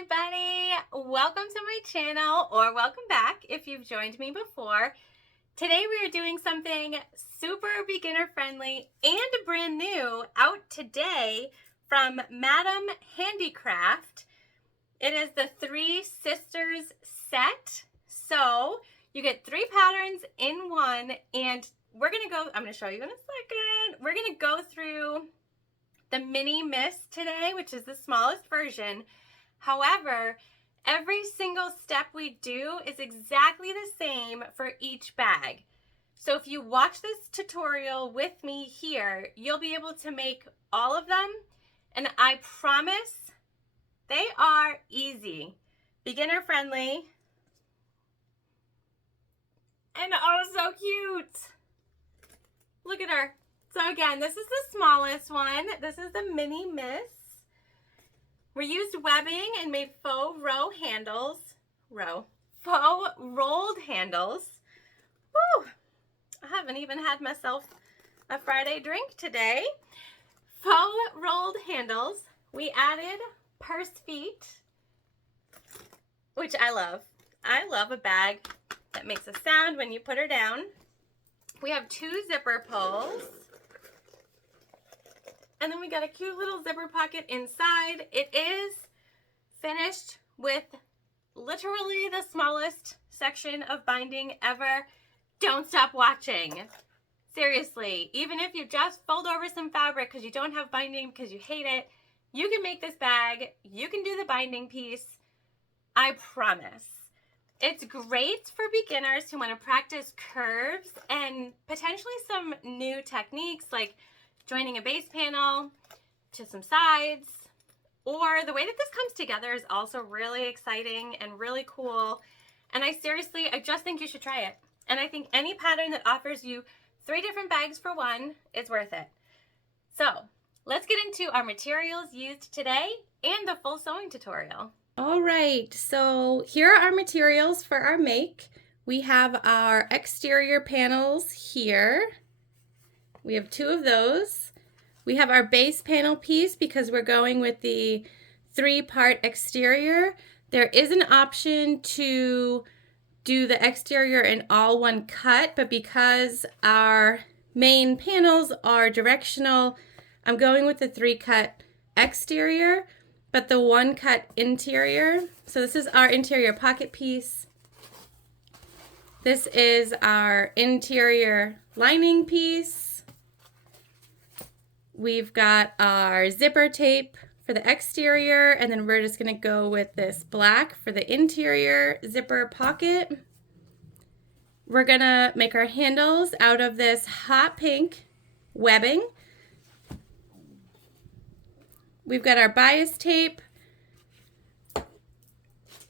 everybody. Welcome to my channel, or welcome back if you've joined me before. Today we are doing something super beginner friendly and brand new out today from Madam Handycraft. It is the Three Sisters set. So you get 3 patterns in one, and I'm gonna show you in a second. We're gonna go through the mini mist today, which is the smallest version. However, every single step we do is exactly the same for each bag. So if you watch this tutorial with me here, you'll be able to make all of them, and I promise they are easy, beginner friendly, and oh so cute. Look at her. So again, this is the smallest one. This is the mini mist. We used webbing and made faux rolled handles. Woo! I haven't even had myself a Friday drink today. Faux rolled handles. We added purse feet, which I love. I love a bag that makes a sound when you put her down. We have 2 zipper pulls. And then we got a cute little zipper pocket inside. It is finished with literally the smallest section of binding ever. Don't stop watching. Seriously, even if you just fold over some fabric because you don't have binding because you hate it, you can make this bag. You can do the binding piece. I promise. It's great for beginners who want to practice curves and potentially some new techniques like joining a base panel to some sides, or the way that this comes together is also really exciting and really cool. And I just think you should try it. And I think any pattern that offers you 3 different bags for one is worth it. So let's get into our materials used today and the full sewing tutorial. All right, so here are our materials for our make. We have our exterior panels here. We have 2 of those. We have our base panel piece because we're going with the 3-part exterior. There is an option to do the exterior in all one cut, but because our main panels are directional, I'm going with the 3-cut exterior, but the 1-cut interior. So this is our interior pocket piece. This is our interior lining piece. We've got our zipper tape for the exterior, and then we're just going to go with this black for the interior zipper pocket. We're going to make our handles out of this hot pink webbing. We've got our bias tape,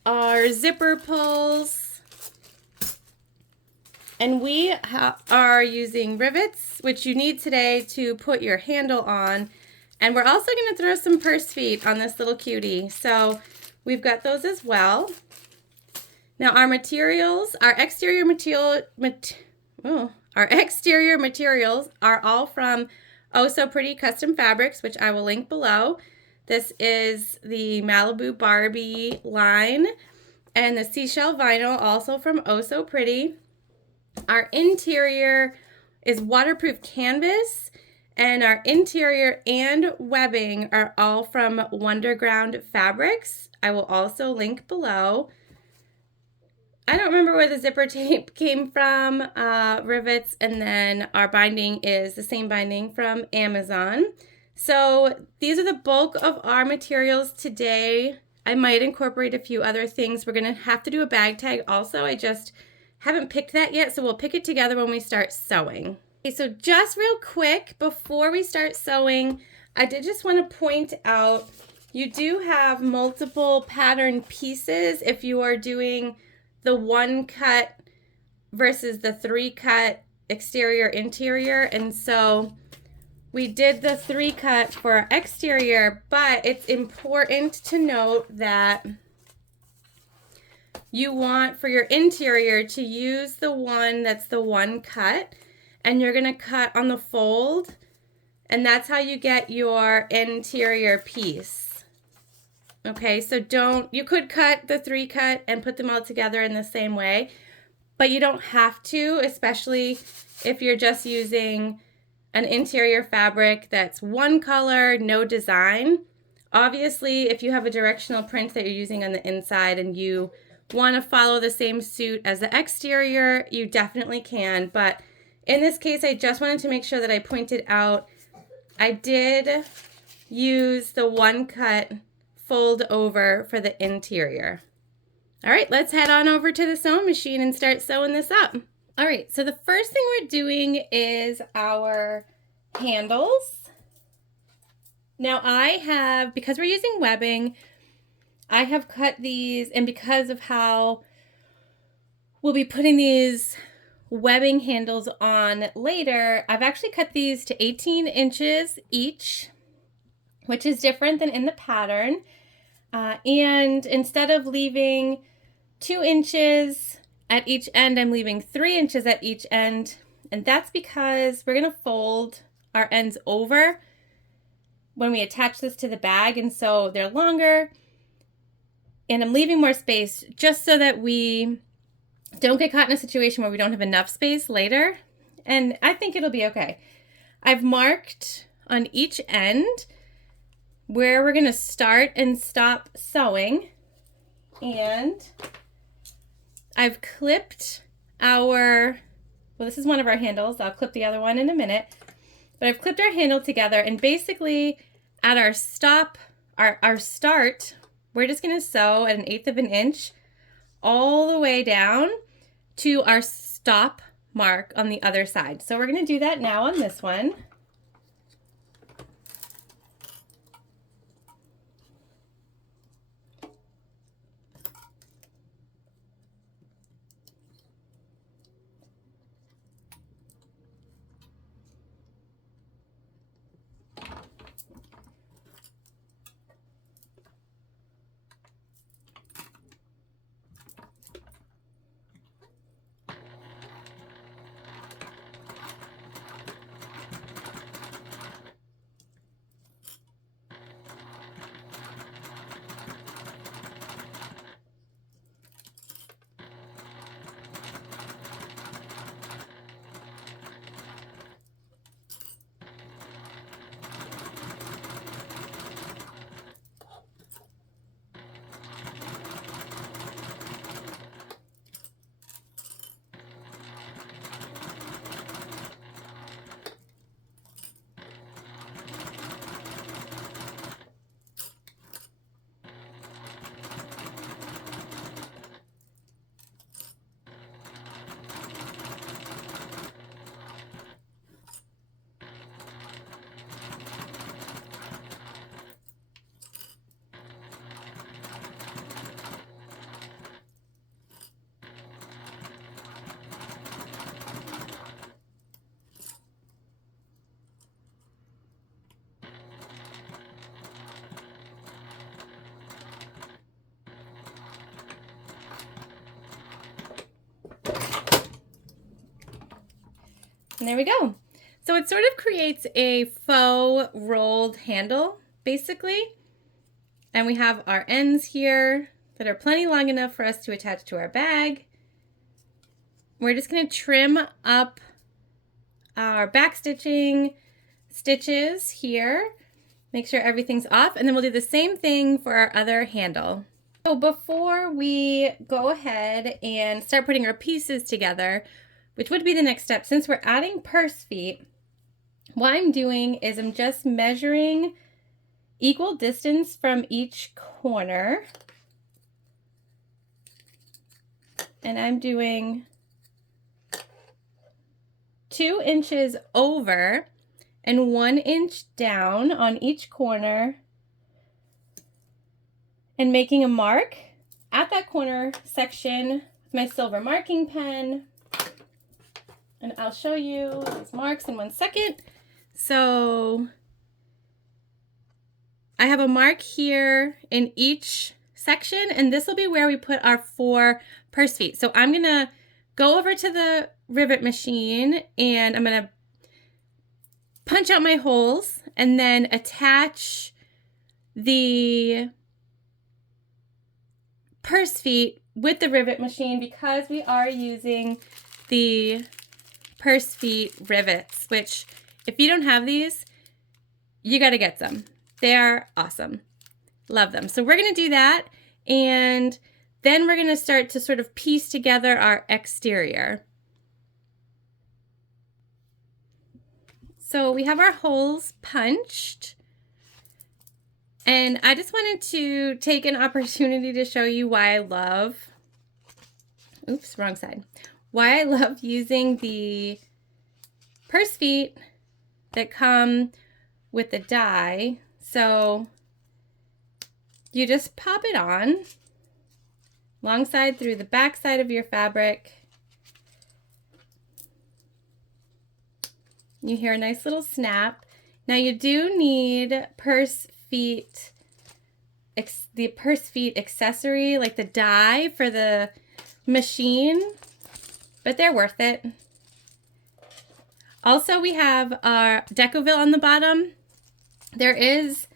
our zipper pulls, and we are using rivets, which you need today to put your handle on. And we're also going to throw some purse feet on this little cutie. So we've got those as well. Now our materials, our exterior materials are all from Oh So Pretty Custom Fabrics, which I will link below. This is the Malibu Barbie line, and the seashell vinyl also from Oh So Pretty. Our interior is waterproof canvas, and our interior and webbing are all from Wonderground Fabrics. I will also link below. I don't remember where the zipper tape came from, rivets, and then our binding is the same binding from Amazon. So these are the bulk of our materials today. I might incorporate a few other things. We're going to have to do a bag tag also. I just haven't picked that yet, so we'll pick it together when we start sewing. Okay, so just real quick before we start sewing, I did just want to point out you do have multiple pattern pieces if you are doing the 1-cut versus the 3-cut exterior interior. And so we did the 3-cut for our exterior, but it's important to note that you want for your interior to use the one that's the 1-cut, and you're going to cut on the fold, and that's how you get your interior piece. Okay, so you could cut the 3-cut and put them all together in the same way, but you don't have to, especially if you're just using an interior fabric that's one color, no design. Obviously, if you have a directional print that you're using on the inside and you want to follow the same suit as the exterior, you definitely can. But in this case, I just wanted to make sure that I pointed out I did use the 1-cut fold over for the interior. All right, let's head on over to the sewing machine and start sewing this up. All right, so the first thing we're doing is our handles. Now because we're using webbing, I have cut these, and because of how we'll be putting these webbing handles on later, I've actually cut these to 18 inches each, which is different than in the pattern. And instead of leaving 2 inches at each end, I'm leaving 3 inches at each end. And that's because we're going to fold our ends over when we attach this to the bag. And so they're longer. And I'm leaving more space just so that we don't get caught in a situation where we don't have enough space later. And I think it'll be okay. I've marked on each end where we're going to start and stop sewing. And I've clipped well, this is one of our handles. I'll clip the other one in a minute. But I've clipped our handle together, and basically at our start, we're just going to sew at 1/8 of an inch all the way down to our stop mark on the other side. So we're going to do that now on this one. And there we go. So it sort of creates a faux rolled handle, basically. And we have our ends here that are plenty long enough for us to attach to our bag. We're just going to trim up our back stitching stitches here. Make sure everything's off, and then we'll do the same thing for our other handle. So before we go ahead and start putting our pieces together, which would be the next step, since we're adding purse feet, what I'm doing is I'm just measuring equal distance from each corner. And I'm doing 2 inches over and 1 inch down on each corner, and making a mark at that corner section with my silver marking pen. And I'll show you these marks in 1 second. So I have a mark here in each section, and this will be where we put our 4 purse feet. So I'm gonna go over to the rivet machine, and I'm gonna punch out my holes and then attach the purse feet with the rivet machine because we are using the purse feet rivets, which if you don't have these, you got to get some. They are awesome. Love them. So we're going to do that, and then we're going to start to sort of piece together our exterior. So we have our holes punched, and I just wanted to take an opportunity to show you why I love, oops, wrong side, why I love using the purse feet that come with the die. So you just pop it on long side through the back side of your fabric. You hear a nice little snap. Now you do need the purse feet accessory, like the die for the machine, but they're worth it. Also, we have our Decoville on the bottom. There is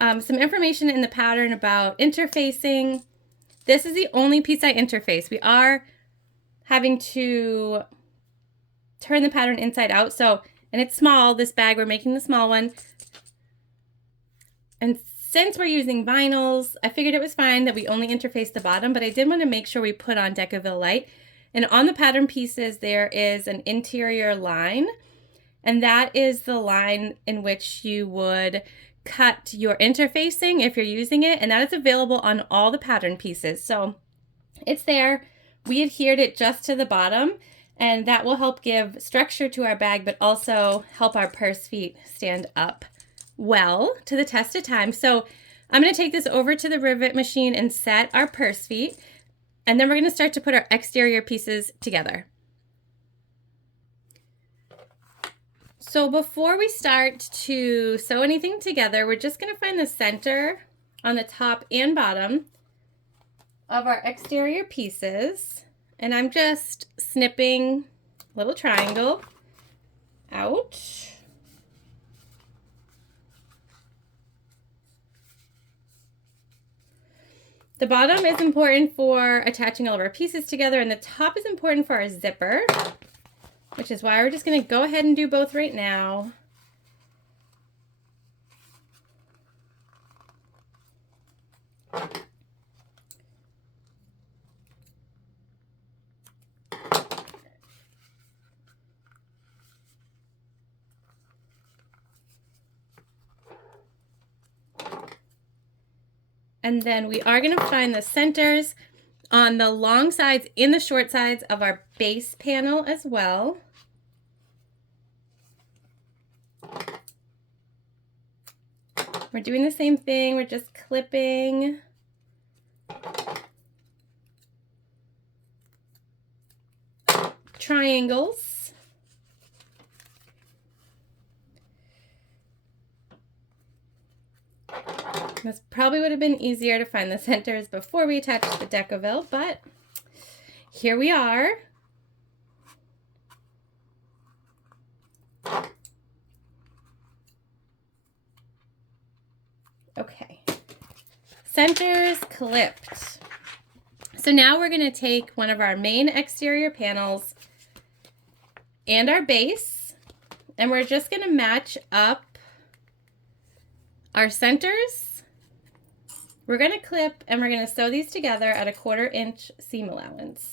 some information in the pattern about interfacing. This is the only piece I interface. We are having to turn the pattern inside out. So, and it's small, this bag, we're making the small one. And since we're using vinyls, I figured it was fine that we only interface the bottom, but I did want to make sure we put on Decoville Light. And on the pattern pieces, there is an interior line, and that is the line in which you would cut your interfacing if you're using it, and that is available on all the pattern pieces. So it's there. We adhered it just to the bottom, and that will help give structure to our bag, but also help our purse feet stand up well to the test of time. So I'm going to take this over to the rivet machine and set our purse feet, and then we're going to start to put our exterior pieces together. So before we start to sew anything together, we're just going to find the center on the top and bottom of our exterior pieces. And I'm just snipping a little triangle out. The bottom is important for attaching all of our pieces together, and the top is important for our zipper, which is why we're just going to go ahead and do both right now. And then we are going to find the centers on the long sides and the short sides of our base panel as well. We're doing the same thing. We're just clipping. Triangles. This probably would have been easier to find the centers before we attached the Decoville, but here we are. Okay, centers clipped. So now we're going to take one of our main exterior panels and our base, and we're just going to match up our centers. We're going to clip, and we're going to sew these together at a 1/4 inch seam allowance.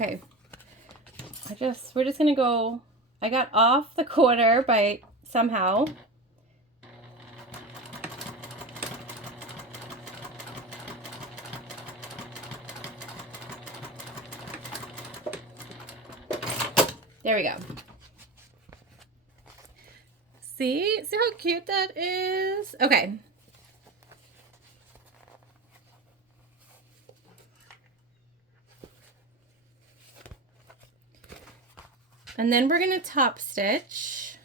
Okay. We're just gonna go, I got off the quarter by somehow. There we go. See how cute that is? Okay. And then we're gonna top stitch.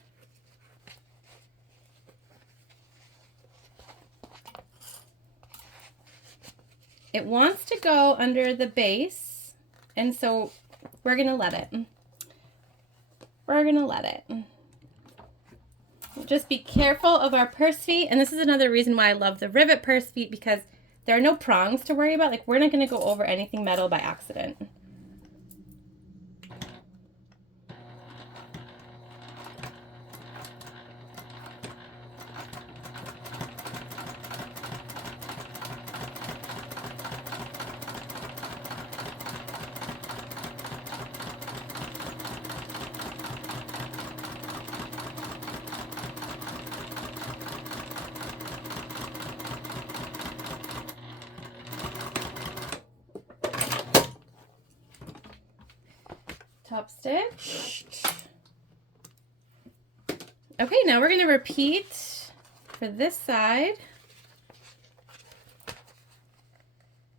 It wants to go under the base, and so we're gonna let it. We're gonna let it. Just be careful of our purse feet, and this is another reason why I love the rivet purse feet, because there are no prongs to worry about. Like, we're not gonna go over anything metal by accident. Top stitch. Okay, now we're going to repeat for this side.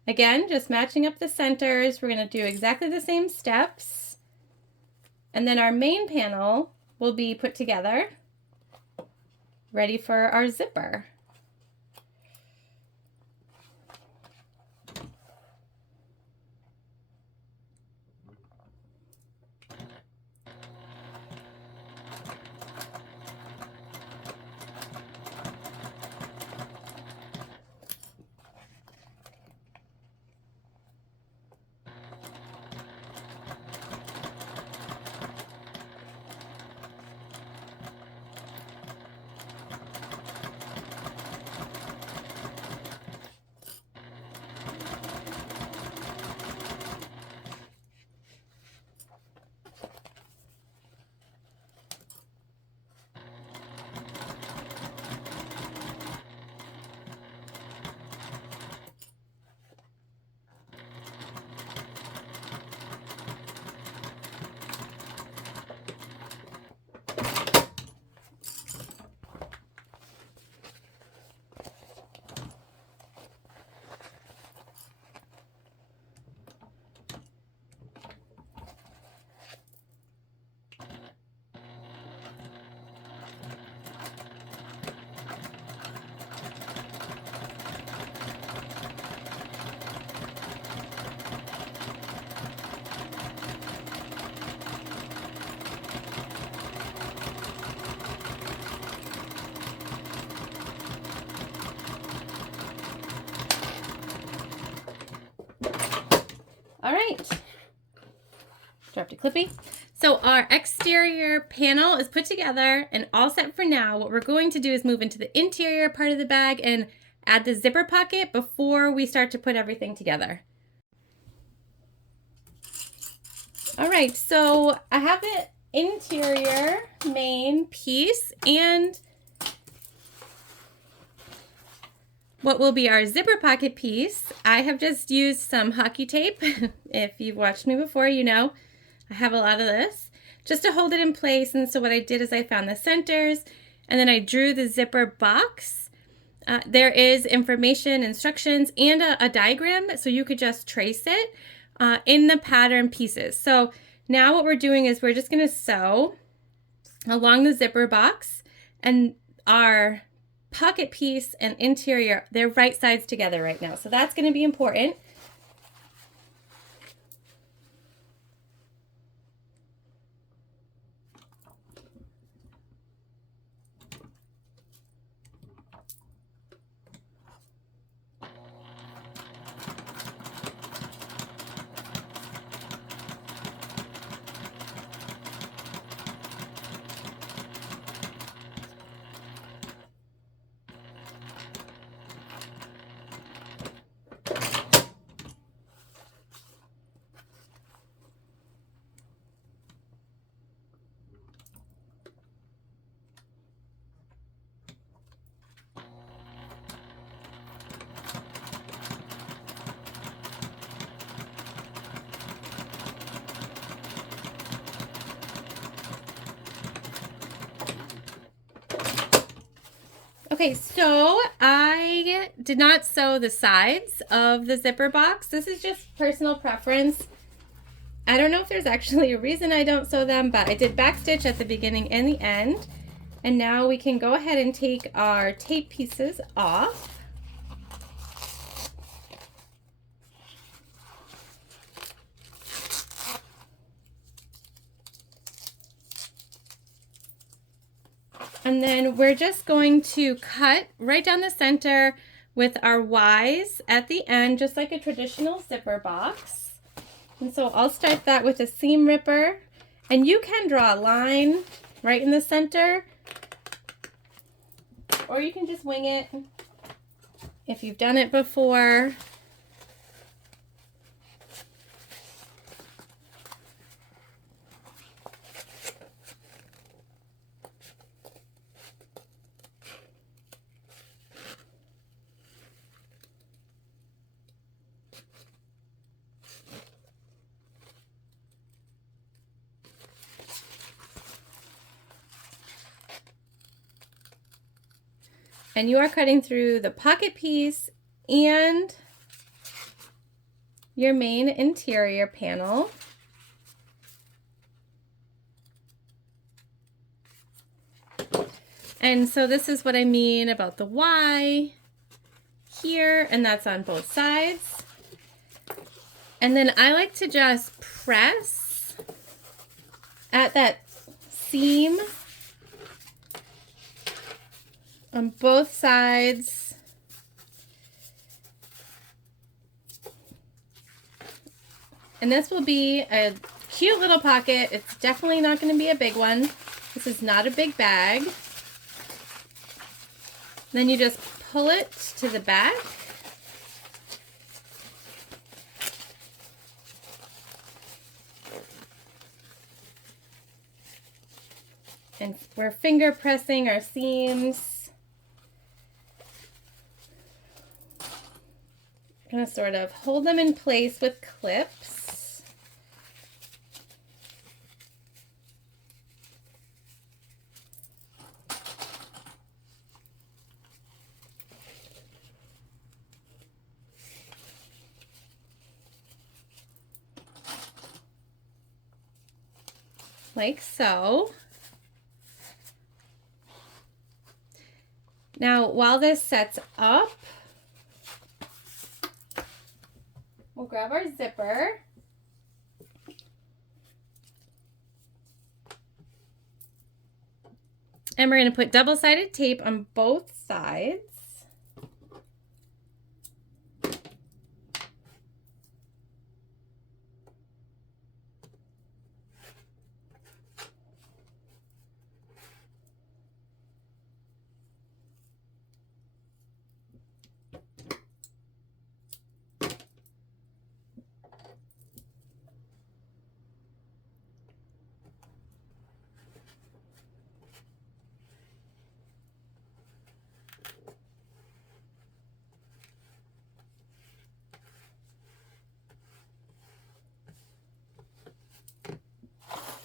Again, just matching up the centers. We're going to do exactly the same steps. And then our main panel will be put together, ready for our zipper. All right, dropped a clippy. So our exterior panel is put together and all set for now. What we're going to do is move into the interior part of the bag and add the zipper pocket before we start to put everything together. All right, so I have the interior main piece and what will be our zipper pocket piece. I have just used some hockey tape. If you've watched me before, you know I have a lot of this just to hold it in place. And so what I did is I found the centers and then I drew the zipper box. There is information, instructions, and a diagram, so you could just trace it in the pattern pieces. So now what we're doing is we're just going to sew along the zipper box, and our pocket piece and interior, they're right sides together right now. So that's going to be important. Okay, so I did not sew the sides of the zipper box. This is just personal preference. I don't know if there's actually a reason I don't sew them, but I did backstitch at the beginning and the end. And now we can go ahead and take our tape pieces off. And then we're just going to cut right down the center with our Y's at the end, just like a traditional zipper box. And so I'll start that with a seam ripper, and you can draw a line right in the center, or you can just wing it if you've done it before. And you are cutting through the pocket piece and your main interior panel. And so this is what I mean about the Y here, and that's on both sides. And then I like to just press at that seam on both sides. And this will be a cute little pocket. It's definitely not going to be a big one. This is not a big bag. Then you just pull it to the back. And we're finger pressing our seams. Gonna sort of hold them in place with clips. Like so. Now, while this sets up, we'll grab our zipper. And we're going to put double-sided tape on both sides.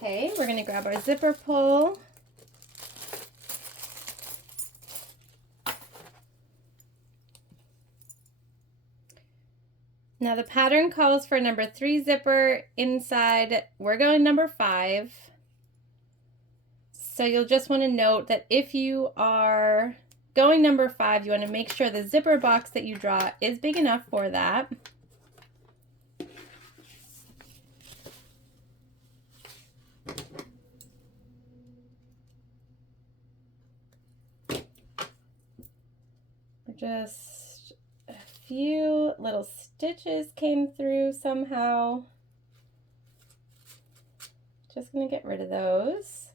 Okay, we're going to grab our zipper pull. Now the pattern calls for number 3 zipper inside. We're going number 5. So you'll just want to note that if you are going number 5, you want to make sure the zipper box that you draw is big enough for that. Just a few little stitches came through somehow. Just gonna get rid of those.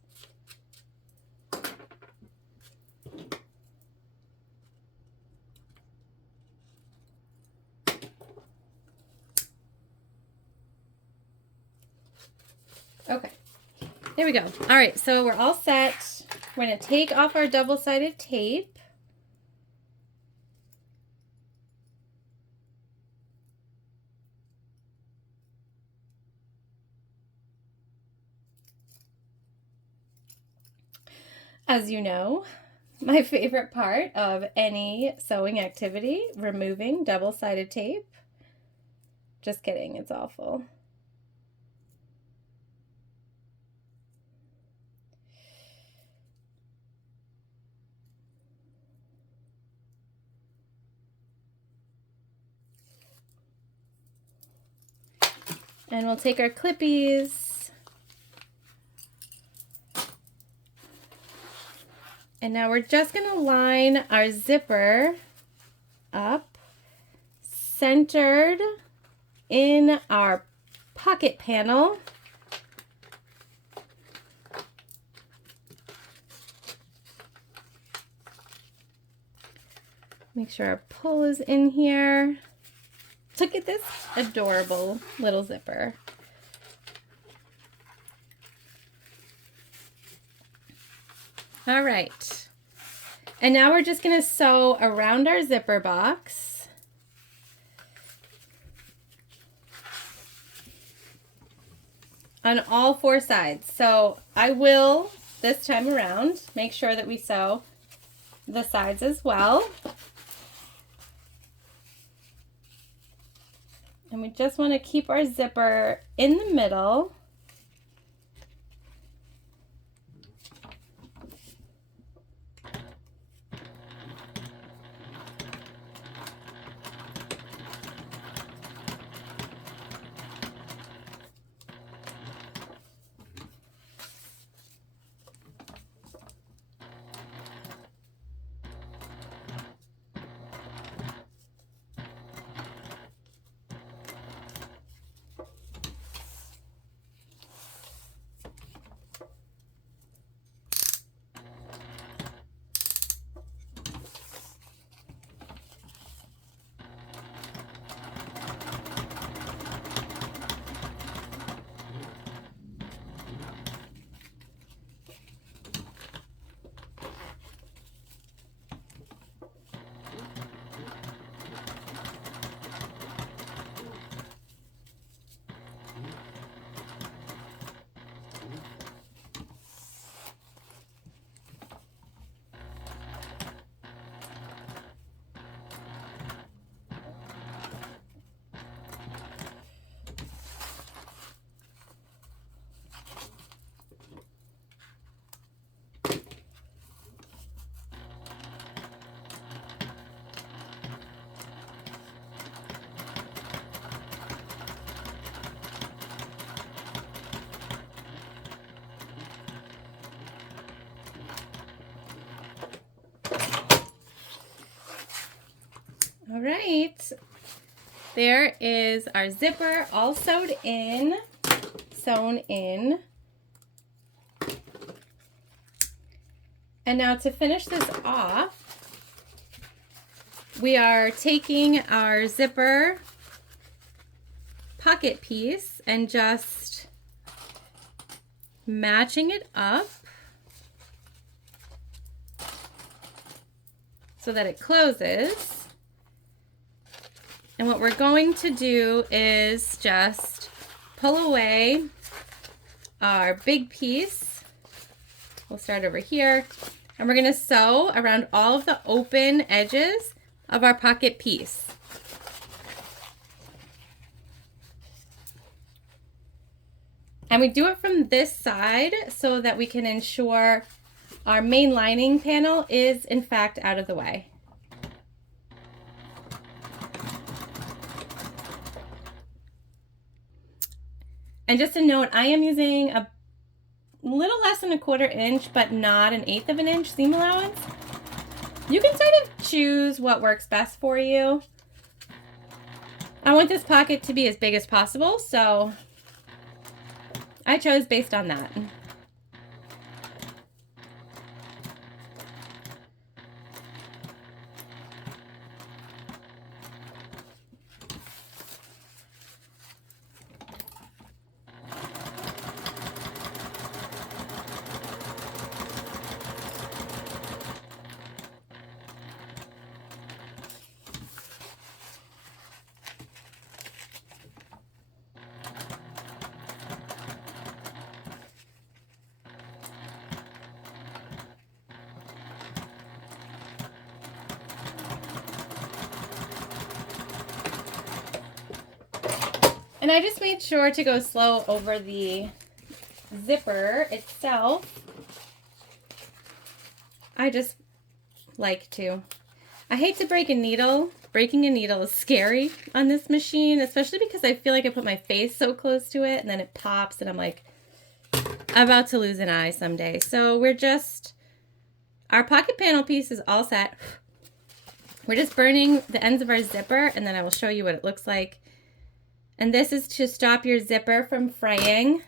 Okay, there we go. All right, so we're all set. We're gonna take off our double-sided tape. As you know, My favorite part of any sewing activity, removing double-sided tape. Just kidding, it's awful. And we'll take our clippies. And now we're just going to line our zipper up, centered in our pocket panel. Make sure our pull is in here. Look at this adorable little zipper. All right. And now we're just going to sew around our zipper box. On all 4 sides. So I will, this time around, make sure that we sew the sides as well. And we just want to keep our zipper in the middle. All right, there is our zipper all sewed in, sewn in. And now to finish this off, we are taking our zipper pocket piece and just matching it up so that it closes. And what we're going to do is just pull away our big piece. We'll start over here, and we're going to sew around all of the open edges of our pocket piece. And we do it from this side so that we can ensure our main lining panel is in fact out of the way. And just a note, I am using a little less than 1/4 inch, but not 1/8 of an inch seam allowance. You can sort of choose what works best for you. I want this pocket to be as big as possible, so I chose based on that. And I just made sure to go slow over the zipper itself. I just like to. I hate to break a needle. Breaking a needle is scary on this machine, especially because I feel like I put my face so close to it and then it pops and I'm like, I'm about to lose an eye someday. So our pocket panel piece is all set. We're just burning the ends of our zipper and then I will show you what it looks like. And this is to stop your zipper from fraying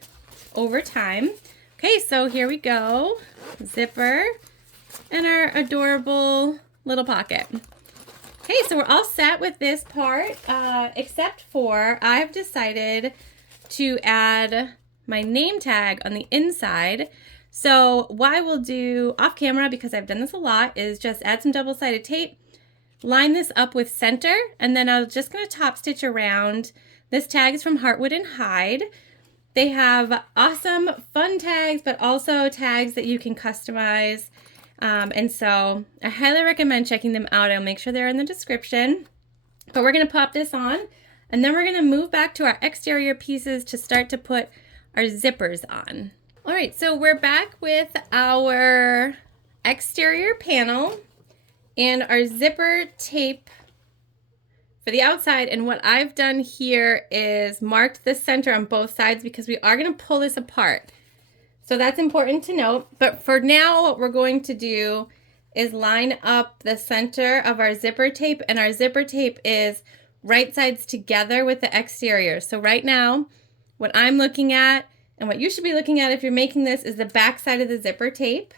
over time. Okay, so here we go. Zipper and our adorable little pocket. Okay, so we're all set with this part, except for I've decided to add my name tag on the inside. So what I will do off camera, because I've done this a lot, is just add some double-sided tape, line this up with center, and then I'm just going to top stitch around. This tag is from Heartwood and Hide. They have awesome fun tags, but also tags that you can customize. And so I highly recommend checking them out. I'll make sure they're in the description. But we're going to pop this on, and then we're going to move back to our exterior pieces to start to put our zippers on. All right, so we're back with our exterior panel and our zipper tape for the outside. And what I've done here is marked the center on both sides because we are going to pull this apart. So that's important to note. But for now, what we're going to do is line up the center of our zipper tape, and our zipper tape is right sides together with the exterior. So right now, what I'm looking at and what you should be looking at if you're making this is the back side of the zipper tape.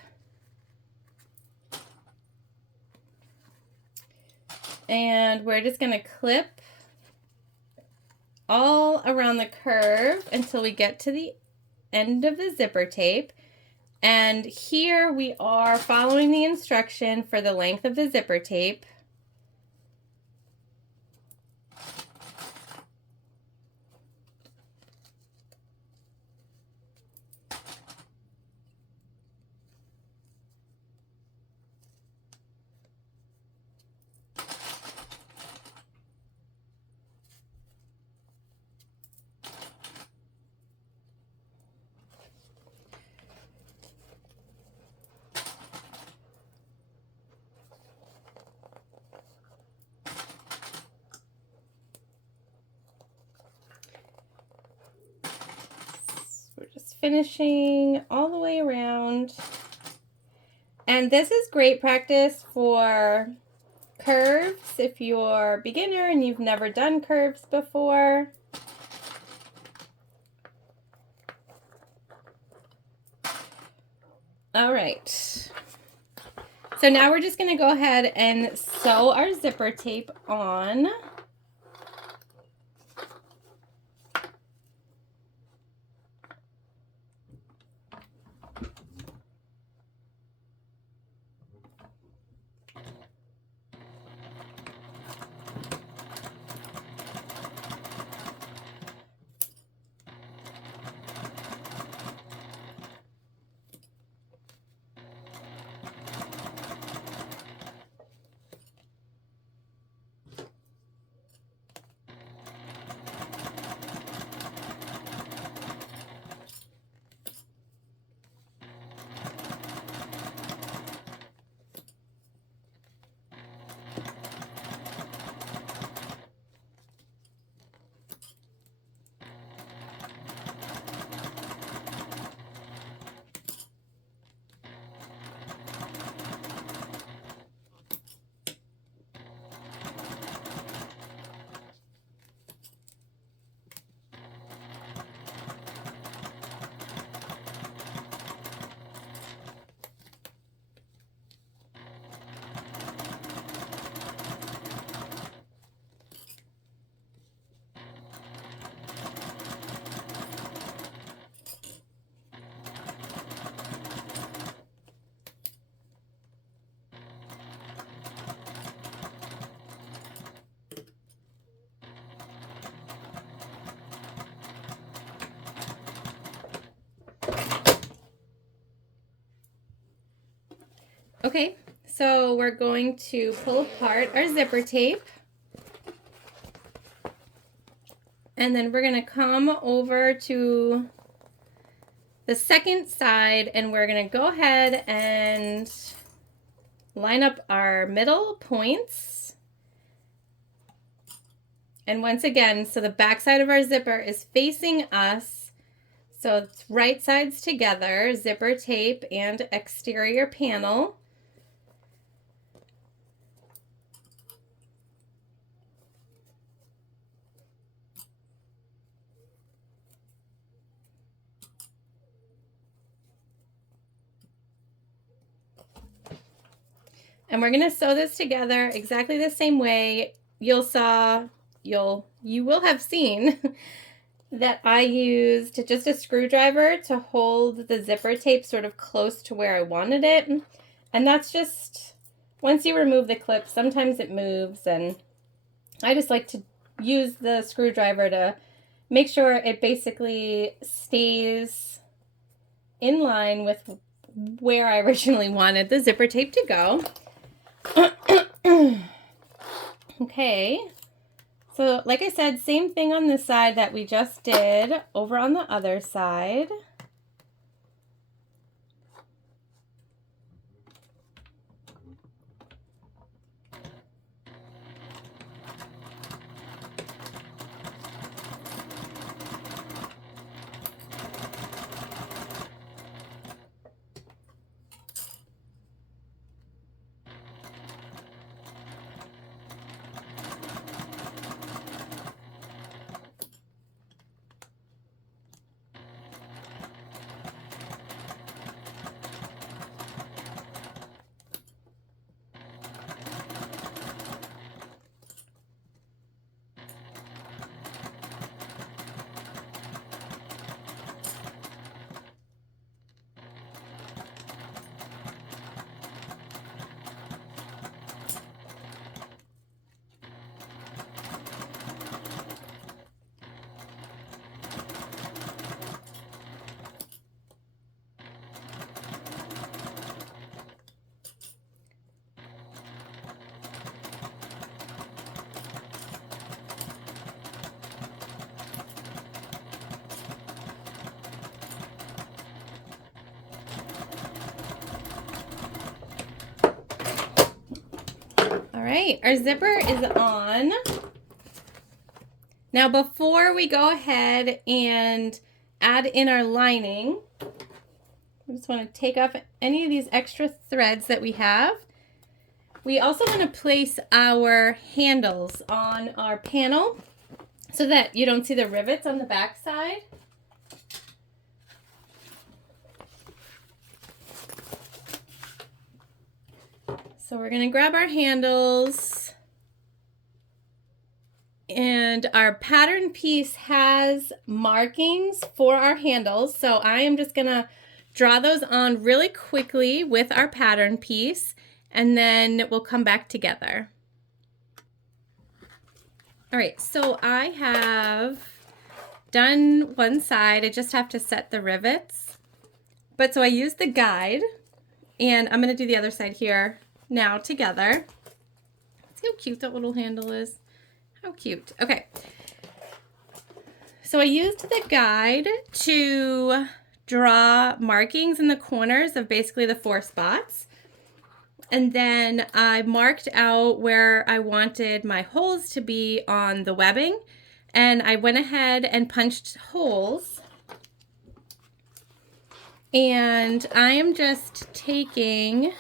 And we're just going to clip all around the curve until we get to the end of the zipper tape. And here we are following the instruction for the length of the zipper tape. We're just finishing all the way around. And this is great practice for curves if you're a beginner and you've never done curves before. All right. So now we're just going to go ahead and sew our zipper tape on. Okay, so we're going to pull apart our zipper tape. And then we're gonna come over to the second side and we're gonna go ahead and line up our middle points. And once again, so the back side of our zipper is facing us. So it's right sides together, zipper tape and exterior panel. And we're gonna sew this together exactly the same way. You will have seen that I used just a screwdriver to hold the zipper tape sort of close to where I wanted it. And that's just, once you remove the clip, sometimes it moves, and I just like to use the screwdriver to make sure it basically stays in line with where I originally wanted the zipper tape to go. Okay, so like I said, same thing on this side that we just did over on the other side. All right, our zipper is on. Now before we go ahead and add in our lining, I just want to take off any of these extra threads that we have. We also want to place our handles on our panel so that you don't see the rivets on the back side. So we're going to grab our handles, and our pattern piece has markings for our handles. So I am just going to draw those on really quickly with our pattern piece, and then we'll come back together. All right, so I have done one side. I just have to set the rivets. But so I used the guide, and I'm going to do the other side here now together. See how cute that little handle is? How cute. Okay. So I used the guide to draw markings in the corners of basically the 4 spots. And then I marked out where I wanted my holes to be on the webbing. And I went ahead and punched holes. And I am just taking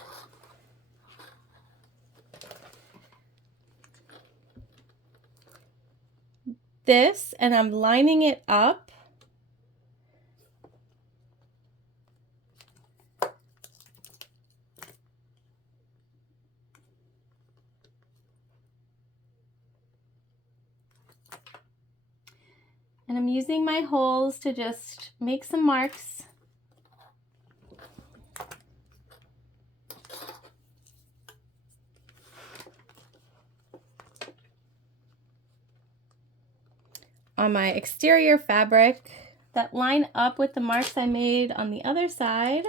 this and I'm lining it up. And I'm using my holes to just make some marks. On my exterior fabric that line up with the marks I made on the other side.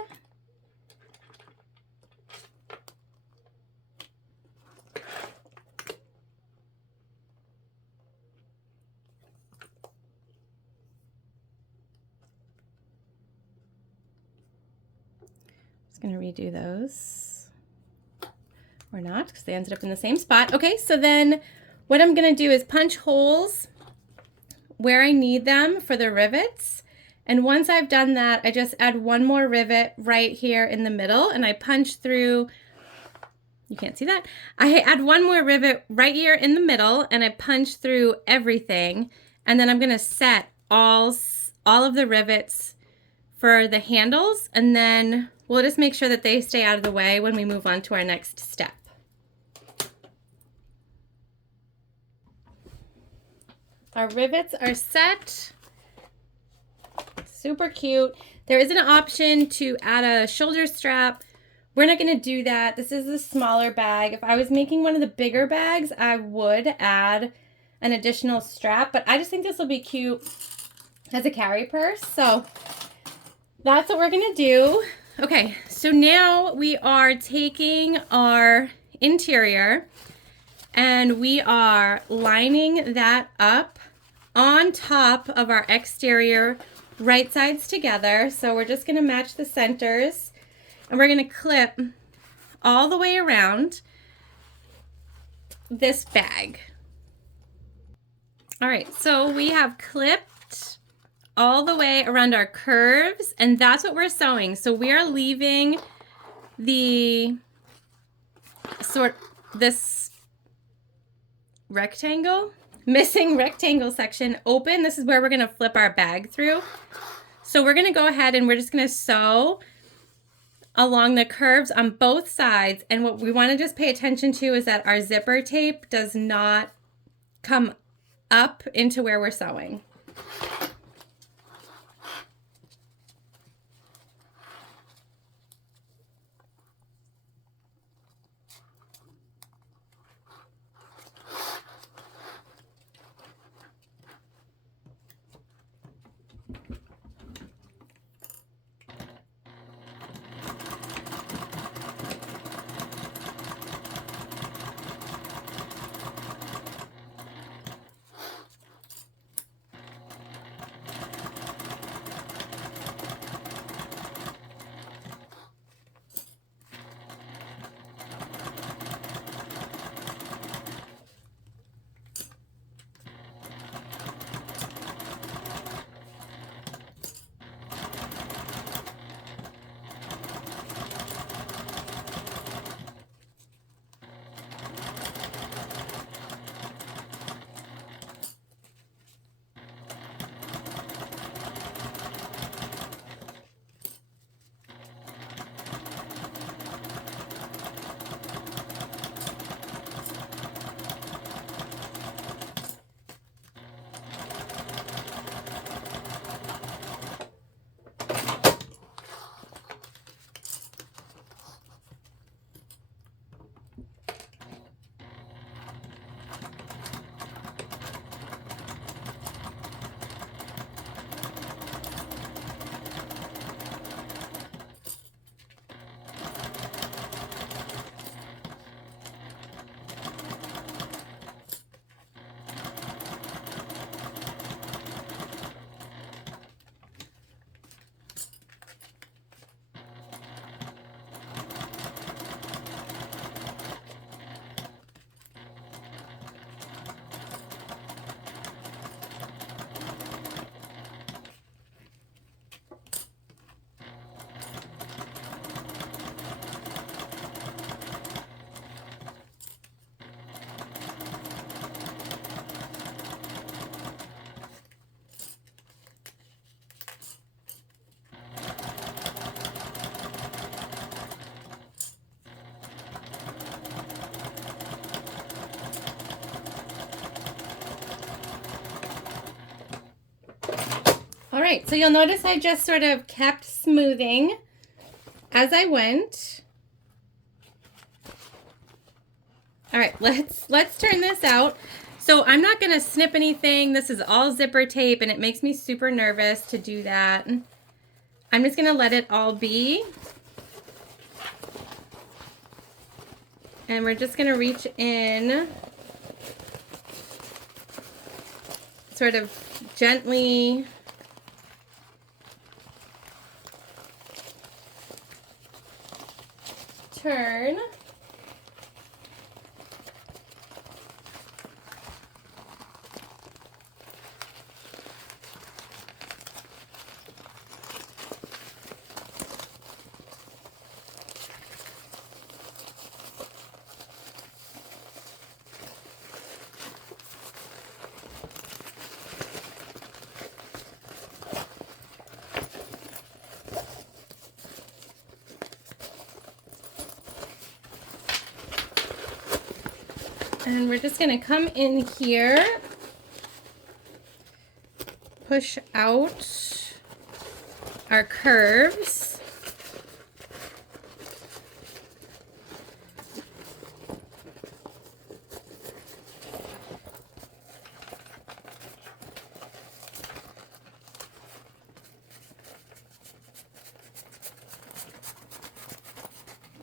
Just gonna redo those. Or not, because they ended up in the same spot. Okay, so then what I'm gonna do is punch holes where I need them for the rivets. And once I've done that, I just add one more rivet right here in the middle, and I punch through, you can't see that. I add one more rivet right here in the middle, and I punch through everything. And then I'm gonna set all of the rivets for the handles, and then we'll just make sure that they stay out of the way when we move on to our next step. Our rivets are set. Super cute. There is an option to add a shoulder strap. We're not going to do that. This is a smaller bag. If I was making one of the bigger bags, I would add an additional strap, but I just think this will be cute as a carry purse. So that's what we're going to do. Okay, so now we are taking our interior and we are lining that up on top of our exterior right sides together. So we're just going to match the centers, and we're going to clip all the way around this bag. All right, so we have clipped all the way around our curves, and that's what we're sewing. So we are leaving the this missing rectangle section open. This is where we're going to flip our bag through. So we're going to go ahead and we're just going to sew along the curves on both sides. And what we want to just pay attention to is that our zipper tape does not come up into where we're sewing. All right, so you'll notice I just sort of kept smoothing as I went. All right, let's turn this out. So I'm not gonna snip anything. This is all zipper tape and it makes me super nervous to do that. I'm just gonna let it all be. And we're just gonna reach in, sort of gently turn. And we're just going to come in here, push out our curves.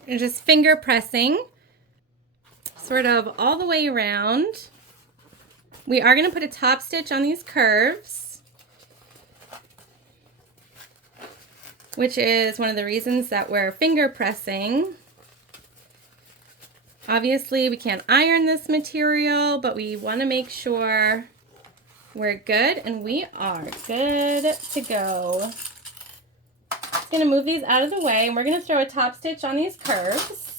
And just finger pressing sort of all the way around. We are going to put a top stitch on these curves, which is one of the reasons that we're finger pressing. Obviously, we can't iron this material, but we want to make sure we're good, and we are good to go. Just going to move these out of the way, and we're going to throw a top stitch on these curves.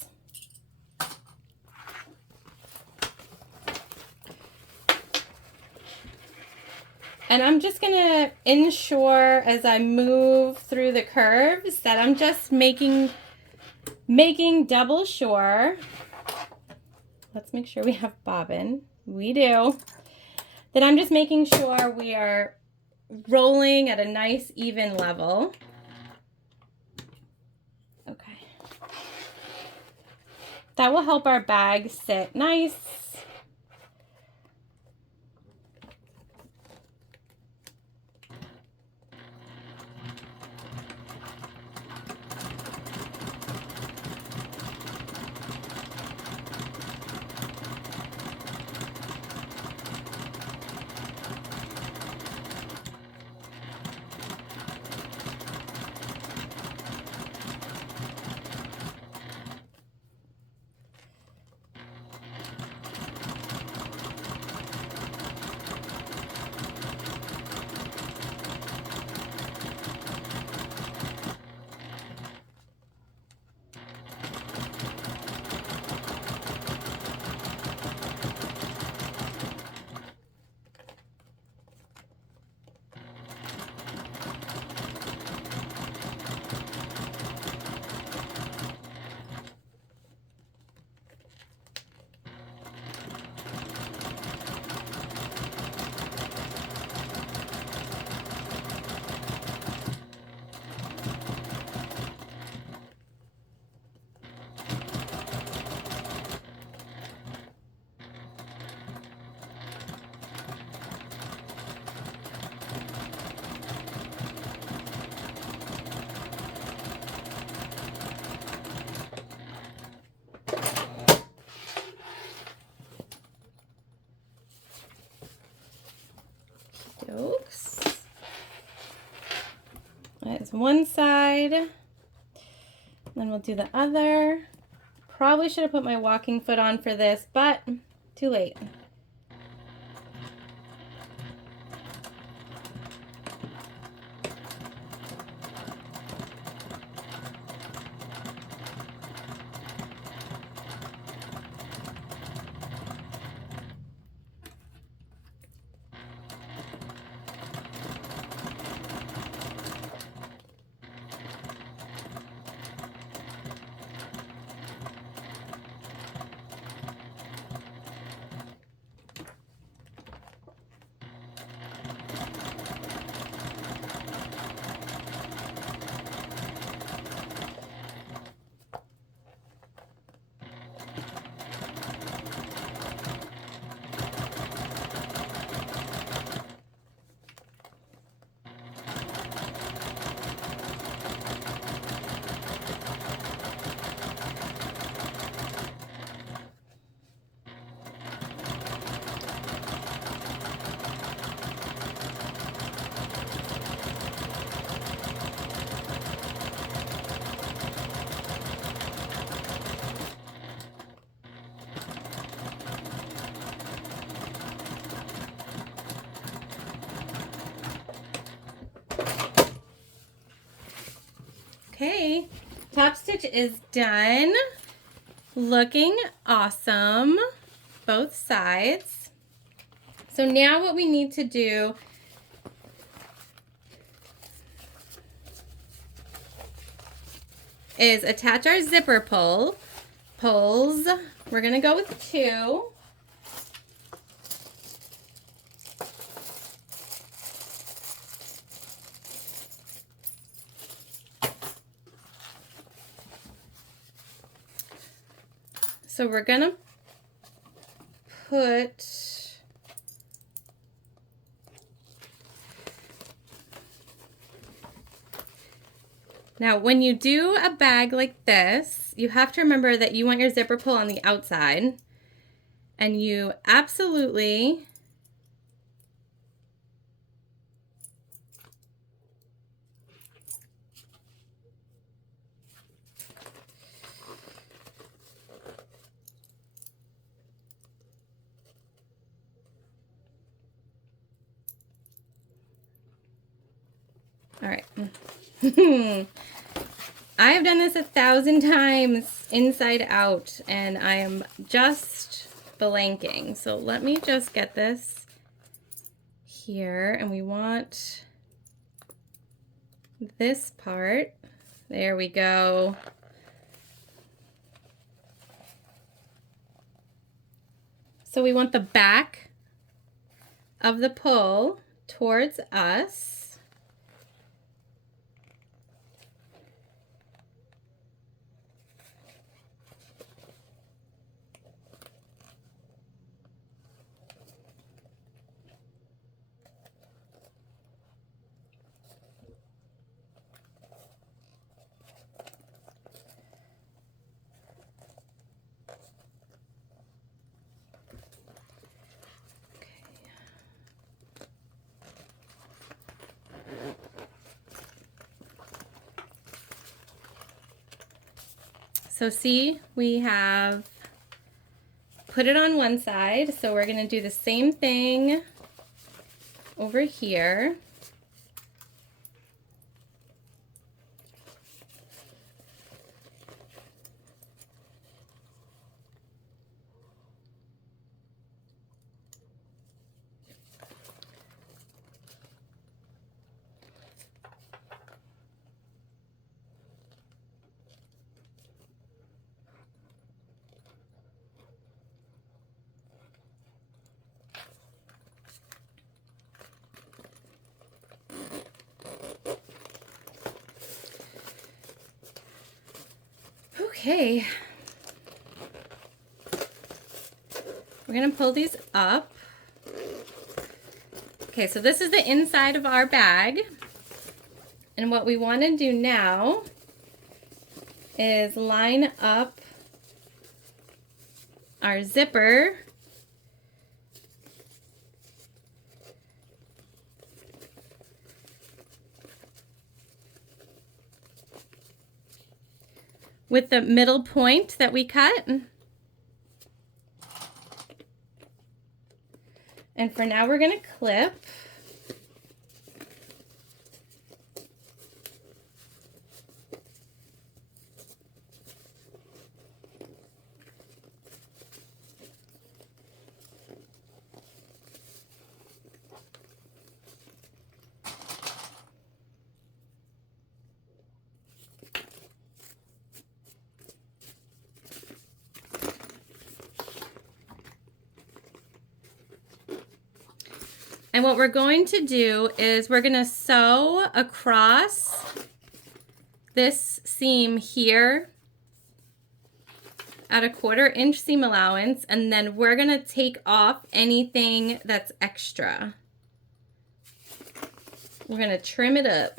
And I'm just going to ensure as I move through the curves that I'm just making double sure. Let's make sure we have bobbin. We do. That I'm just making sure we are rolling at a nice even level. Okay. That will help our bag sit nice. Dokes. That's one side. Then we'll do the other. Probably should have put my walking foot on for this, but too late. top stitch is done. Looking awesome, both sides. So now what we need to do is attach our zipper pulls. We're gonna go with 2. So we're gonna put now when you do a bag like this, you have to remember that you want your zipper pull on the outside, and you absolutely all right. I have done this 1,000 times inside out, and I am just blanking. So let me just get this here, and we want this part. There we go. So we want the back of the pull towards us. So see, we have put it on one side, so we're going to do the same thing over here. Okay, we're going to pull these up. Okay, so this is the inside of our bag. And what we want to do now is line up our zipper with the middle point that we cut. And for now, we're going to clip. And what we're going to do is we're going to sew across this seam here at a 1/4 inch seam allowance, and then we're going to take off anything that's extra. We're going to trim it up.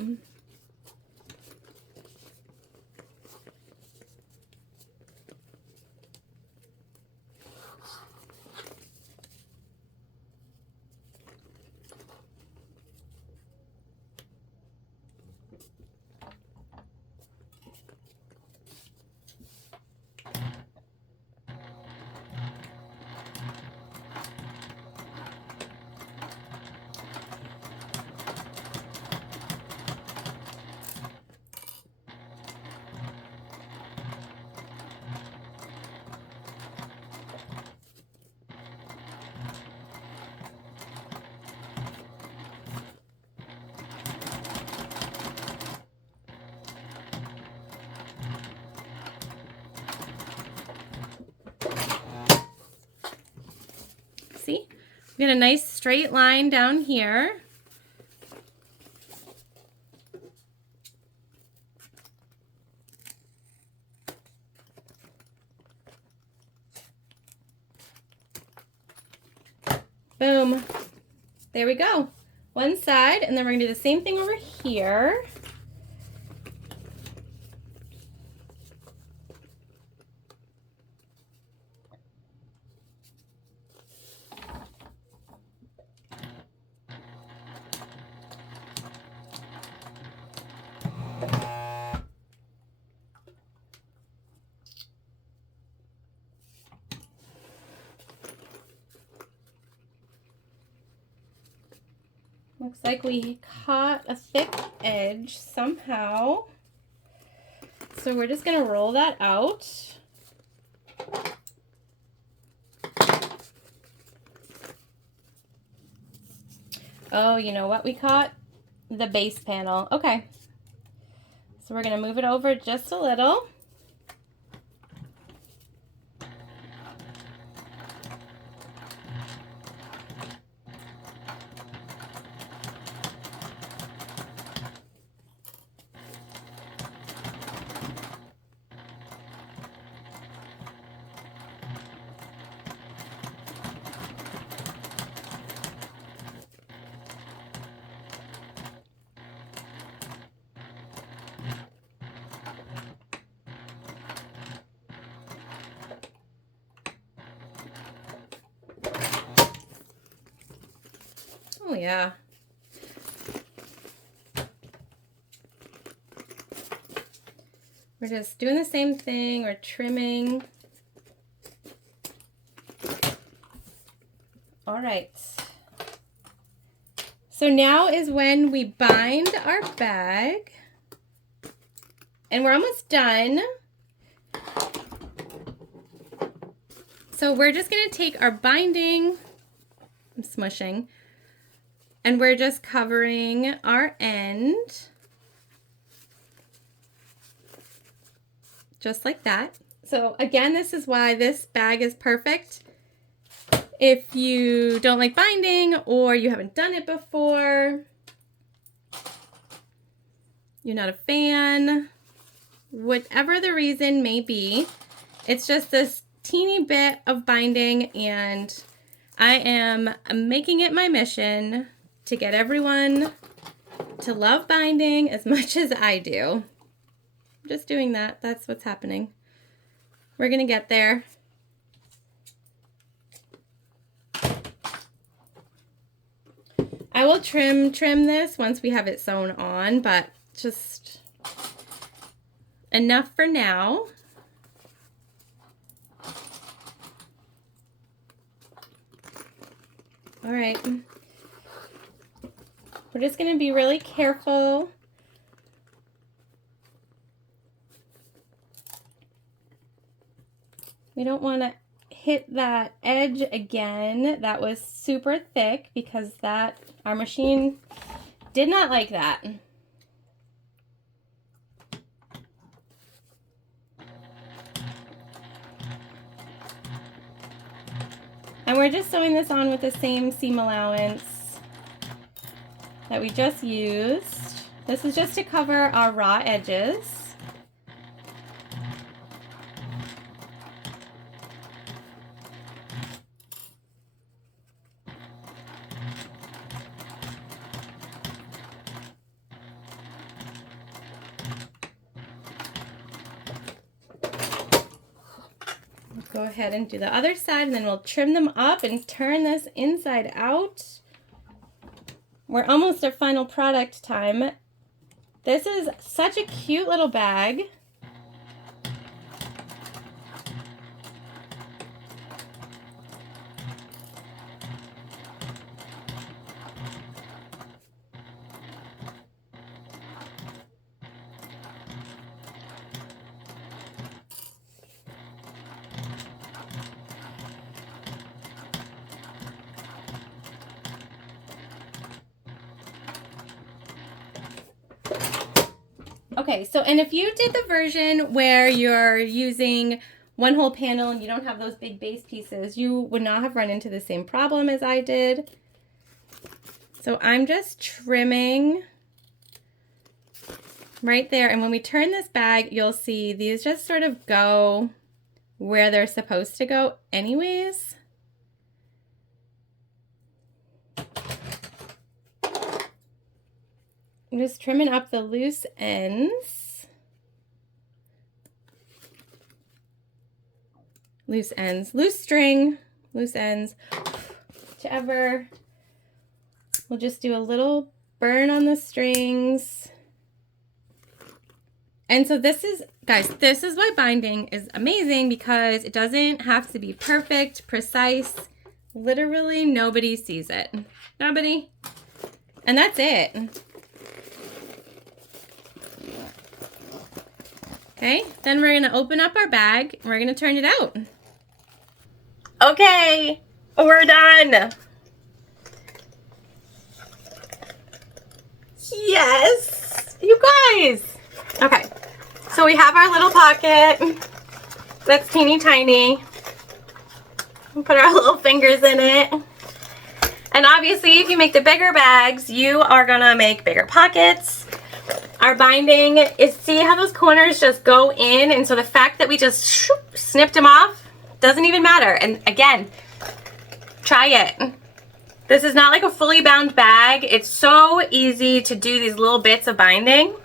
Get a nice straight line down here. Boom. There we go. One side, and then we're gonna do the same thing over here. Looks like we caught a thick edge somehow. So we're just gonna roll that out. Oh, you know what we caught? The base panel. Okay. So we're gonna move it over just a little. Oh yeah. We're just doing the same thing. We're trimming. All right. So now is when we bind our bag. And we're almost done. So we're just going to take our binding, I'm smushing, and we're just covering our end. Just like that. So again, this is why this bag is perfect. If you don't like binding or you haven't done it before, you're not a fan, whatever the reason may be, it's just this teeny bit of binding, and I am making it my mission to get everyone to love binding as much as I do. I'm just doing that. That's what's happening. We're gonna get there. I will trim this once we have it sewn on, but just enough for now. All right. We're just going to be really careful. We don't want to hit that edge again. That was super thick because our machine did not like that. And we're just sewing this on with the same seam allowance that we just used. This is just to cover our raw edges. Go ahead and do the other side, and then we'll trim them up and turn this inside out. We're almost at final product time. This is such a cute little bag. Okay, so, and if you did the version where you're using one whole panel and you don't have those big base pieces, you would not have run into the same problem as I did. So I'm just trimming right there. And when we turn this bag, you'll see these just sort of go where they're supposed to go anyways. I'm just trimming up the loose ends. Loose string, loose ends, whichever. We'll just do a little burn on the strings. And so this is, guys, this is why binding is amazing, because it doesn't have to be perfect, precise. Literally nobody sees it. Nobody. And that's it. Okay, then we're gonna open up our bag and we're gonna turn it out. Okay, we're done. Yes, you guys. Okay, so we have our little pocket that's teeny tiny. We'll put our little fingers in it. And obviously, if you make the bigger bags, you are gonna make bigger pockets. Our binding is, see how those corners just go in? And so the fact that we just snipped them off doesn't even matter. And again, try it. This is not like a fully bound bag. It's so easy to do these little bits of binding.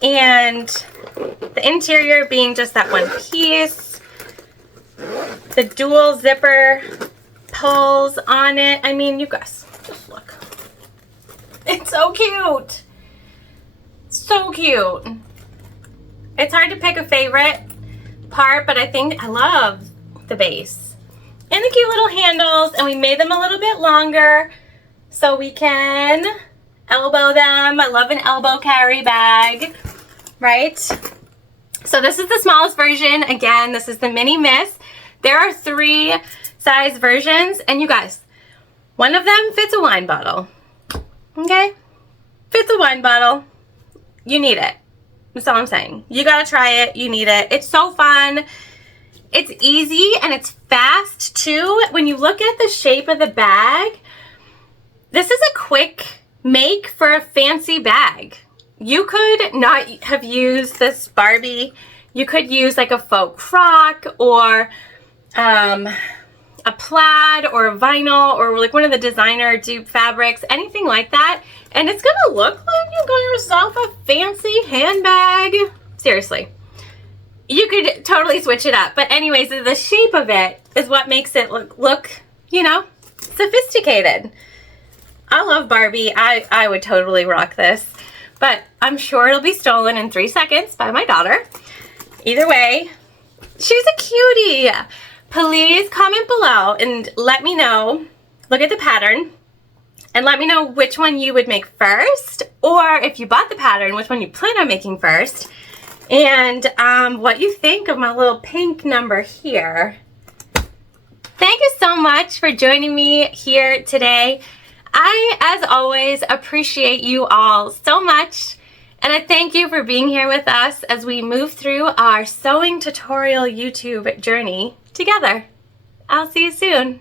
And the interior being just that one piece. The dual zipper pulls on it. I mean, you guys, just look. It's so cute. So cute. It's hard to pick a favorite part, but I think I love the base. And the cute little handles, and we made them a little bit longer so we can elbow them. I love an elbow carry bag, right? So this is the smallest version. Again, this is the Mini Miss. There are 3 size versions, and you guys, one of them fits a wine bottle. Okay? Fits a wine bottle. You need it. That's all I'm saying. You gotta try it. You need it. It's so fun. It's easy and it's fast too. When you look at the shape of the bag, this is a quick make for a fancy bag. You could not have used this Barbie. You could use like a faux croc or a plaid or a vinyl or like one of the designer dupe fabrics, anything like that. And it's gonna look like you got yourself a fancy handbag. Seriously. You could totally switch it up. But anyways, the shape of it is what makes it look, you know, sophisticated. I love Barbie. I would totally rock this. But I'm sure it'll be stolen in 3 seconds by my daughter. Either way, she's a cutie. Please comment below and let me know. Look at the pattern. And let me know which one you would make first. Or if you bought the pattern, which one you plan on making first. And what you think of my little pink number here. Thank you so much for joining me here today. I, as always, appreciate you all so much. And I thank you for being here with us as we move through our sewing tutorial YouTube journey together. I'll see you soon.